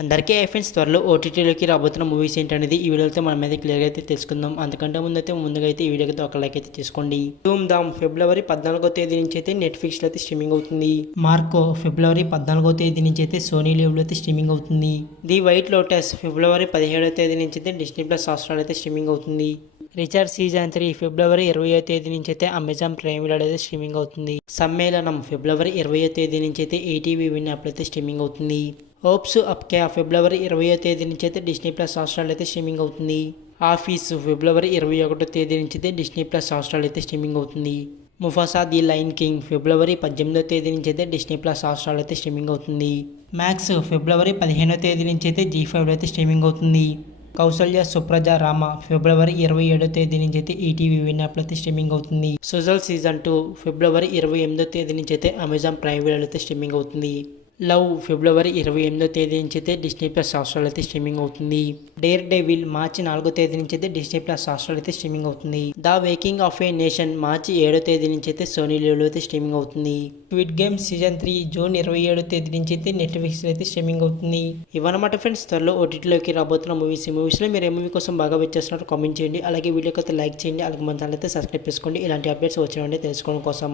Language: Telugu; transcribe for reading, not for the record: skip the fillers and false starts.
అందరికీ ఫ్రెండ్స్ త్వరలో ఓటీటీలోకి రాబోతున్న మూవీస్ ఏంటనేది ఈ వీడియోతో మనం మీద క్లియర్గా అయితే తెలుసుకుందాం. అంతకంటే ముందుగా అయితే ఈ వీడియోకి ఒక లైక్ అయితే చేసుకోండి. ధూమ్ ధామ్ ఫిబ్రవరి 14వ తేదీ నుంచి అయితే నెట్ఫ్లిక్స్లో అయితే స్ట్రీమింగ్ అవుతుంది. మార్కో ఫిబ్రవరి 14వ తేదీ నుంచి అయితే సోనీ లీవ్లో అయితే స్ట్రీమింగ్ అవుతుంది. ది వైట్ లోటస్ ఫిబ్రవరి 17వ తేదీ నుంచి అయితే డిస్నీ ప్లస్ హాట్‌స్టార్లో అయితే స్ట్రీమింగ్ అవుతుంది. రిచర్డ్ సీజన్ 3 ఫిబ్రవరి 20వ తేదీ నుంచి అయితే అమెజాన్ ప్రైమ్ వీడియో అయితే స్ట్రీమింగ్ అవుతుంది. సమ్మేళనం ఫిబ్రవరి 20వ తేదీ నుంచి అయితే ఈటీవీ విన్ యాప్లో అయితే స్ట్రీమింగ్ అవుతుంది. హోప్స్ అప్ క్యా ఫిబ్రవరి 20వ తేదీ నుంచి అయితే డిస్నీ ప్లస్ హాట్‌స్టార్లో అయితే స్ట్రీమింగ్ అవుతుంది. ఆఫీస్ ఫిబ్రవరి 21వ తేదీ నుంచి అయితే డిస్నీ ప్లస్ హాట్‌స్టార్లో అయితే స్ట్రీమింగ్ అవుతుంది. ముఫాసా ది లయన్ కింగ్ ఫిబ్రవరి 18వ తేదీ నుంచి అయితే డిస్నీ ప్లస్ హాట్‌స్టార్లో అయితే స్ట్రీమింగ్ అవుతుంది. మ్యాక్స్ ఫిబ్రవరి 15వ తేదీ నుంచి అయితే జీ5లో అయితే స్ట్రీమింగ్ అవుతుంది. కౌసల్య సుప్రజ రామ ఫిబ్రవరి 27వ తేదీ నుంచి అయితే ఈటీవీ విన్ యాప్లో అయితే స్ట్రీమింగ్ అవుతుంది. సుజల్ సీజన్ 2 ఫిబ్రవరి 28వ తేదీ నుంచి అయితే అమెజాన్ ప్రైమ్ వీడియోలో అయితే స్ట్రీమింగ్ అవుతుంది. లవ్ ఫిబ్రవరి 28వ తేదీ నుంచి అయితే డిస్నీ ప్లస్ హాట్‌స్టార్లో అయితే స్ట్రీమింగ్ అవుతుంది. డేర్ డెవిల్ మార్చి 4వ తేదీ నుంచి అయితే డిస్నీ ప్లస్ హాట్‌స్టార్లో అయితే స్ట్రీమింగ్ అవుతుంది. The waking of a nation మార్చి 7వ తేదీ నుంచి అయితే సోనీ లీవ్లో అయితే స్ట్రీమింగ్ అవుతుంది. స్క్విడ్ గేమ్ సీజన్ 3 జూన్ 27వ తేదీ నుంచి అయితే నెట్ఫ్లిక్స్లో అయితే స్ట్రీమింగ్ అవుతుంది. ఇవన్నమాట ఫ్రెండ్స్ త్వరలో ఓటీటీలోకి రాబోతున్న మూవీస్లో మీరు ఏ మూవీ కోసం బాగా వెయిట్ చేస్తున్నారో కామెంట్ చేయండి. అలాగే వీడియోకి అయితే లైక్ చేయండి. అలాగే మన ఛానల్ అయితే సబ్స్క్రైబ్ చేసుకోండి. ఇలాంటి అప్డేట్స్ వచ్చినవన్నీ తెలుసుకోవడం కోసం.